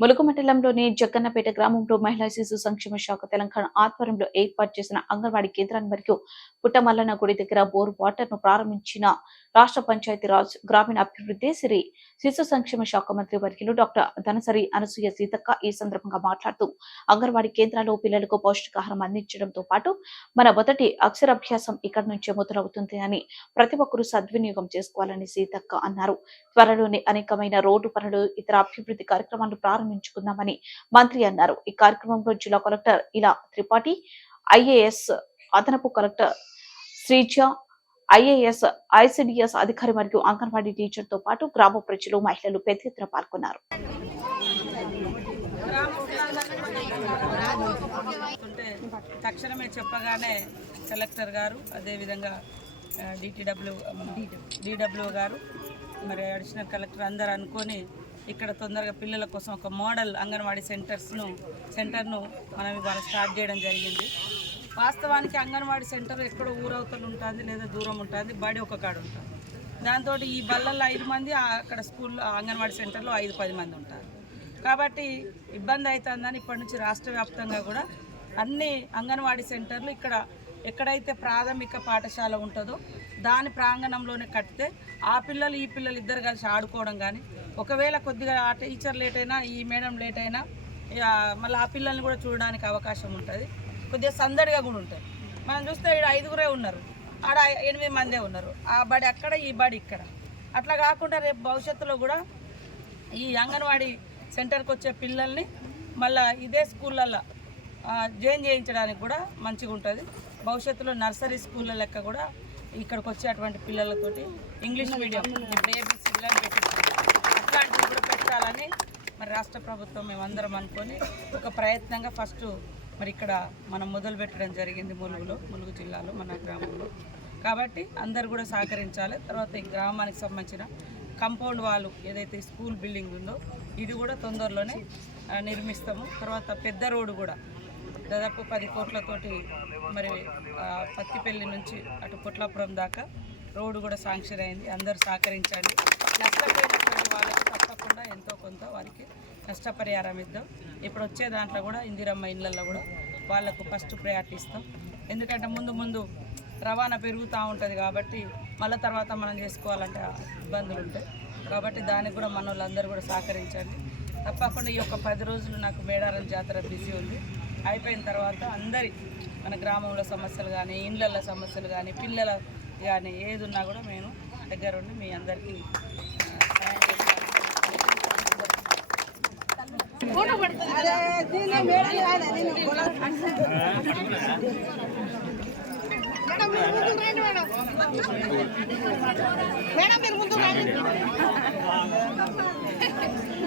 ములుగు మండలంలోని జగ్గన్నపేట గ్రామంలో మహిళా శిశు సంక్షేమ శాఖ తెలంగాణ ఆధ్వర్యంలో ఏర్పాటు చేసిన అంగన్వాడీ కేంద్రాన్ని మరియు పుట్టమల్లన్న గుడి దగ్గర బోర్ వాటర్ ను ప్రారంభించిన రాష్ట్ర పంచాయతీరాజ్ గ్రామీణాభివృద్ధి శిశు సంక్షేమ శాఖ మంత్రి వర్యులు డాక్టర్ ధనసరి అనసూయ సీతక్క ఈ సందర్భంగా మాట్లాడుతూ అంగన్వాడీ కేంద్రాల్లో పిల్లలకు పౌష్టికాహారం అందించడంతో పాటు మన మొదటి అక్షరాభ్యాసం ఇక్కడి నుంచే మొదలవుతుంది అని ప్రతి ఒక్కరూ సద్వినియోగం చేసుకోవాలని సీతక్క అన్నారు. త్వరలోనే అనేకమైన రోడ్డు పనులు ఇతర అభివృద్ధి కార్యక్రమాలను ప్రారంభించుకుందామని మంత్రి అన్నారు. ఈ కార్యక్రమంలో జిల్లా కలెక్టర్ ఇలా త్రిపాఠి, ఐఏఎస్ అదనపు కలెక్టర్ శ్రీజ, ఐఏఎస్, ఐసిడిఎస్ అధికారి మరియు అంగన్వాడీ టీచర్ తో పాటు గ్రామ ప్రజలు, మహిళలు పెద్ద ఎత్తున పాల్గొన్నారు. తక్షణమే చెప్పగానే కలెక్టర్ గారు, అదేవిధంగా డిడబ్ల్యూ గారు, మరి అడిషనల్ కలెక్టర్ అందరూ అనుకొని ఇక్కడ తొందరగా పిల్లల కోసం ఒక మోడల్ అంగన్వాడీ సెంటర్ను మనం ఇవాళ స్టార్ట్ చేయడం జరిగింది. వాస్తవానికి అంగన్వాడీ సెంటర్ ఎక్కడో ఊరవతలు ఉంటుంది లేదా దూరం ఉంటుంది, బడి ఒక కాడ ఉంటుంది. దాంతో ఈ బళ్ళల్లో 5 మంది, అక్కడ స్కూల్లో అంగన్వాడీ సెంటర్లో 5-10 మంది ఉంటారు. కాబట్టి ఇబ్బంది అవుతుందని ఇప్పటి నుంచి రాష్ట్ర వ్యాప్తంగా కూడా అన్ని అంగన్వాడీ సెంటర్లు ఇక్కడ ఎక్కడైతే ప్రాథమిక పాఠశాల ఉంటుందో దాని ప్రాంగణంలోనే కడితే ఆ పిల్లలు ఈ పిల్లలు ఇద్దరు కలిసి ఆడుకోవడం కానీ, ఒకవేళ కొద్దిగా ఆ టీచర్ లేట్ అయినా, ఈ మేడం లేట్ అయినా మళ్ళీ ఆ పిల్లల్ని కూడా చూడడానికి అవకాశం ఉంటుంది. కొద్దిగా సందడిగా కూడా ఉంటుంది. మనం చూస్తే ఇక్కడ 5గురే ఉన్నారు, ఆడ 8 మందే ఉన్నారు. ఆ బడి అక్కడ, ఈ బడి ఇక్కడ. అట్లా కాకుండా రేపు భవిష్యత్తులో కూడా ఈ అంగన్వాడీ సెంటర్కి వచ్చే పిల్లల్ని మళ్ళీ ఇదే స్కూళ్ళల్లో జాయిన్ చేయించడానికి కూడా మంచిగా ఉంటుంది. భవిష్యత్తులో నర్సరీ స్కూళ్ళ లెక్క కూడా ఇక్కడికి వచ్చేటువంటి పిల్లలతోటి ఇంగ్లీష్ మీడియం ఇప్పుడు ఏబీసీలను పెట్టించాలి, అట్లాంటివి కూడా పెట్టాలని మరి రాష్ట్ర ప్రభుత్వం మేమందరం అనుకొని ఒక ప్రయత్నంగా ఫస్ట్ మరి ఇక్కడ మనం మొదలు పెట్టడం జరిగింది ములుగు జిల్లాలో, మన గ్రామంలో. కాబట్టి అందరు కూడా సహకరించాలి. తర్వాత ఈ గ్రామానికి సంబంధించిన కంపౌండ్ వాళ్ళు ఏదైతే స్కూల్ బిల్డింగ్ ఉందో ఇది కూడా తొందరలోనే నిర్మిస్తాము. తర్వాత పెద్ద రోడ్డు కూడా దాదాపు 10 కోట్లతోటి మరి పత్తిపల్లి నుంచి అటు పొట్లాపురం దాకా రోడ్డు కూడా శాంక్షన్ అయింది. అందరూ సహకరించండి. నష్టపోయినటువంటి వాళ్ళకి తప్పకుండా ఎంతో కొంత వారికి నష్టపరిహారం ఇద్దాం. ఇప్పుడు వచ్చే దాంట్లో కూడా ఇందిరమ్మ ఇళ్ళల్లో కూడా వాళ్ళకు ఫస్ట్ ప్రయారిటీ ఇస్తాం. ఎందుకంటే ముందు రవాణా పెరుగుతూ ఉంటుంది కాబట్టి మళ్ళీ తర్వాత మనం చేసుకోవాలంటే ఇబ్బందులు ఉంటాయి. కాబట్టి దానికి కూడా మన వాళ్ళందరూ కూడా సహకరించండి. తప్పకుండా ఈ యొక్క 10 రోజులు నాకు మేడారం జాతర బిజీ ఉంది. అయిపోయిన తర్వాత అందరి మన గ్రామంలో సమస్యలు కానీ, ఇండ్ల సమస్యలు కానీ, పిల్లల కానీ ఏది ఉన్నా కూడా నేను దగ్గరుండి మీ అందరికీ సహాయం చేస్తాను.